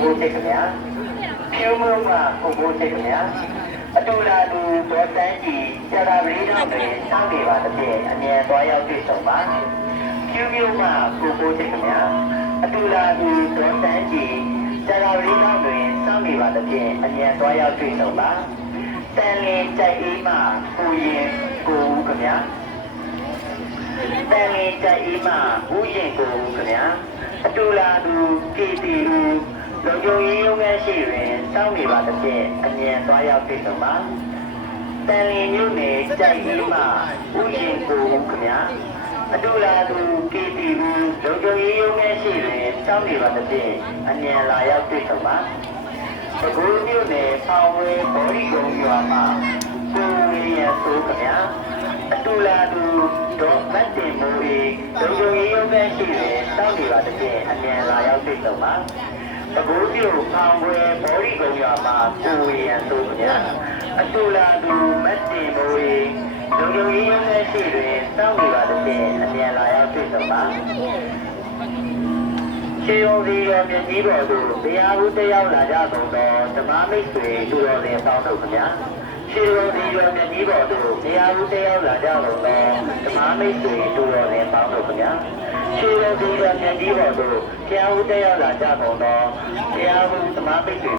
ကိုစိတ်ခင်ဗျာဖြူမုံကကိုစိတ်ခင်ဗျာအတူလာသူဒေါ်တန်းကြီးဆရာပရိသတ်တွေစောင့်နေပါတဲ့ဖြင့်အမြဲသွားရောက်တွေ့ဆုံပါဖြူမျိုးကကိုစိတ်ခင်ဗျာအတူလာသူဒေါ်တန်းကြီးဆရာပရိသတ်တွေစောင့်နေပါတဲ့ဖြင့်အမြဲသွားရောက်တွေ့ဆုံပါတန်လင်းကြိုက်အေးမှကိုရင်ကိုဦးခင်ဗျာတန်လင်းကြိုက်အေးမှဦးရင်ကိုဦးခင်ဗျာအတူလာသူကေတီဦးလုံခြုံရေးရုံးခန်းရှိတွင်စောင့်နေပါသဖြင့်အမြန်သွားရောက်တွေ့ဆုံပါတန်လင်းမြို့နယ်ကြိုက်အေးမှဦးရင်ကိုဦးခင်ဗျာအတူလာသူကေတီဦးလုံခြုံရေးရုံးခန်းရှိတွင်စောင့်နေပါသဖြင့်အမြန်လာရောက်တွေ့ဆုံပါပကူမြို့နယ်ဖောင်ဝဲဘော်ဒီကုန်းရွာမှာကိုဝေရဆိုခင်ဗျာအတူလာသူဒေါ်မတ်တင်မိုး၏လုံခြုံရေးရုံးခန်းရှိတွင်စောင့်နေပါသဖြင့်အမြန်လာရောက်တွေ့ဆုံပါပကူမြို့ဖောင်ဝဲဘော်ဒီကုန်းရွာမှာကိုဝေရဆိုခင်ဗျာအတူလာသူမတ်တင်မိုး၏လုံခြုံရေးရုံးခန်းရှိတွင်စောင့်နေပါသဖြင့်အမြန်လာရောက်တွေ့ဆုံပါခြေုံစီရောမြကြီးပေါ်သို့တရားဦးတက်ရောက်လာကြကုန်သောဓမ္မမိတ်ဆွေသူတော်စင်ပေါင်းတို့ခင်ဗျာခြေုံစီရောမြကြီးပေါ်သို့တရားဦးတက်ရောက်လာကြကုန်သောဓမ္မမိတ်ဆွေသူတော်စင်ပေါင်းတို့ခင်ဗျာခြေုံစီရောမြကြီးပေါ်သို့တရားဦးတက်ရောက်လာကြကုန်သောတရားဦးဓမ္မမိတ်ဆွေ